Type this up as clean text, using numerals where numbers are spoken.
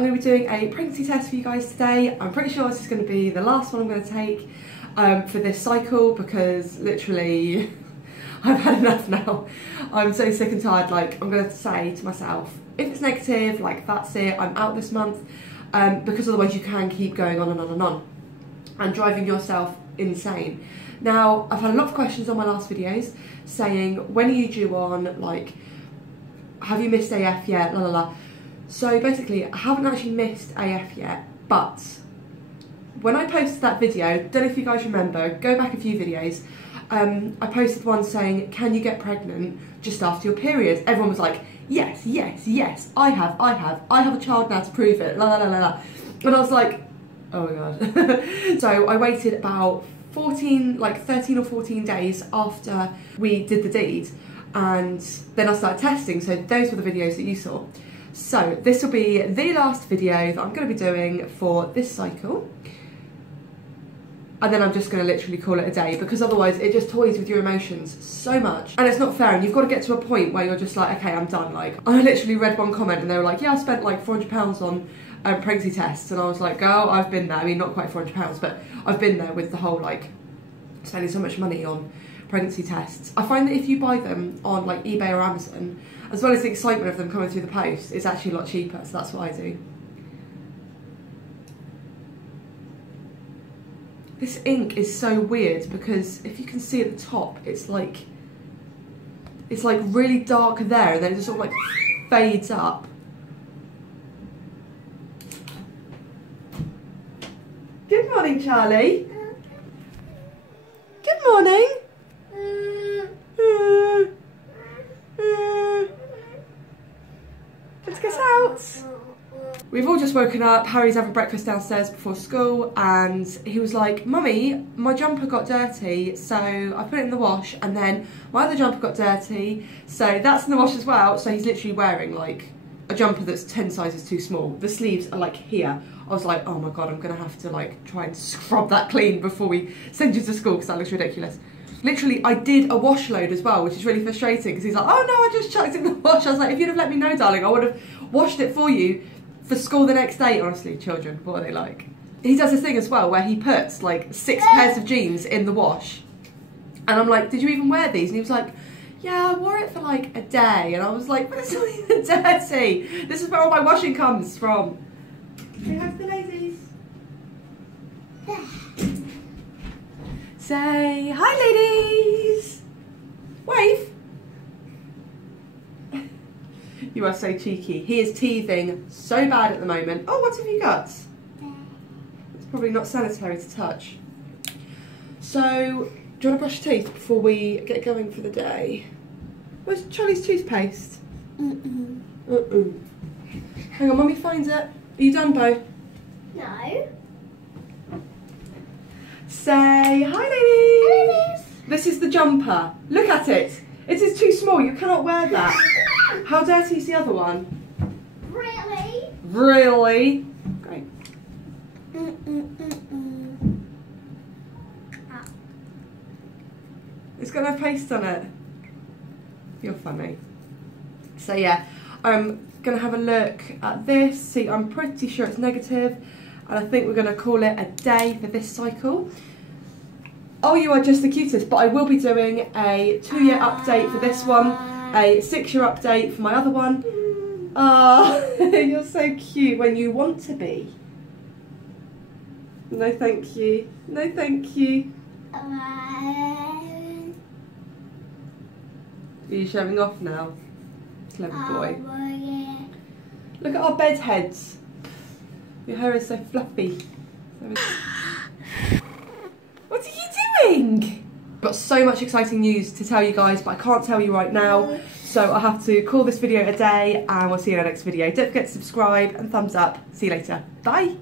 I'm going to be doing a pregnancy test for you guys today. I'm pretty sure this is going to be the last one I'm going to take for this cycle, because literally I've had enough now. I'm so sick and tired. Like, I'm going to say to myself, if it's negative, like, that's it, I'm out this month, because otherwise you can keep going on and on and on and driving yourself insane. Now, I've had a lot of questions on my last videos saying, when are you due on, like, have you missed AF yet, la la la. So basically, I haven't actually missed AF yet, but when I posted that video, don't know if you guys remember, go back a few videos, I posted one saying, can you get pregnant just after your period? Everyone was like, yes, yes, yes, I have a child now to prove it, la la la la la. And I was like, oh my god. So I waited about 13 or 14 days after we did the deed, and then I started testing. So those were the videos that you saw. So this will be the last video that I'm going to be doing for this cycle, and then I'm just going to literally call it a day, because otherwise it just toys with your emotions so much, and it's not fair. And you've got to get to a point where you're just like, okay, I'm done. Like, I literally read one comment and they were like, yeah, I spent like £400 on pregnancy tests, and I was like, girl, I've been there. I mean, not quite £400, but I've been there with the whole like spending so much money on pregnancy tests. I find that if you buy them on like eBay or Amazon, as well as the excitement of them coming through the post, it's actually a lot cheaper, so that's what I do. This ink is so weird, because if you can see at the top, it's like really dark there, and then it just sort of like fades up. Good morning, Charlie. Good morning. Let's get out. We've all just woken up. Harry's having breakfast downstairs before school, and he was like, Mummy, my jumper got dirty, so I put it in the wash, and then my other jumper got dirty, so that's in the wash as well. So he's literally wearing like a jumper that's 10 sizes too small. The sleeves are like here. I was like, oh my god, I'm gonna have to like try and scrub that clean before we send you to school, because that looks ridiculous. Literally, I did a wash load as well, which is really frustrating, because he's like, oh no, I just chucked it in the wash. I was like, if you'd have let me know, darling, I would have washed it for you for school the next day. Honestly, children, what are they like? He does this thing as well where he puts like 6 pairs of jeans in the wash, and I'm like, did you even wear these? And he was like, yeah, I wore it for like a day. And I was like, but it's not even dirty. This is where all my washing comes from. Say hi to the ladies. Say hi, ladies. Wave. You are so cheeky. He is teething so bad at the moment. Oh, what have you got? It's probably not sanitary to touch. So, do you want to brush your teeth before we get going for the day? Where's Charlie's toothpaste? Hang on, Mummy finds it. Are you done, Bo? No. Say hi, ladies. This is the jumper. Look at it. It is too small. You cannot wear that. How dirty is the other one? Really? Really? Great. It's got no paste on it. You're funny. So yeah, I'm going to have a look at this. See, I'm pretty sure it's negative, and I think we're going to call it a day for this cycle. Oh, you are just the cutest, but I will be doing a 2-year update for this one, a 6-year update for my other one. Ah, you're so cute when you want to be. No thank you. No thank you. Are you showing off now? Clever boy. Yeah. Look at our bed heads. Your hair is so fluffy. What are you doing? Got so much exciting news to tell you guys, but I can't tell you right now. So I have to call this video a day, and we'll see you in our next video. Don't forget to subscribe and thumbs up. See you later. Bye.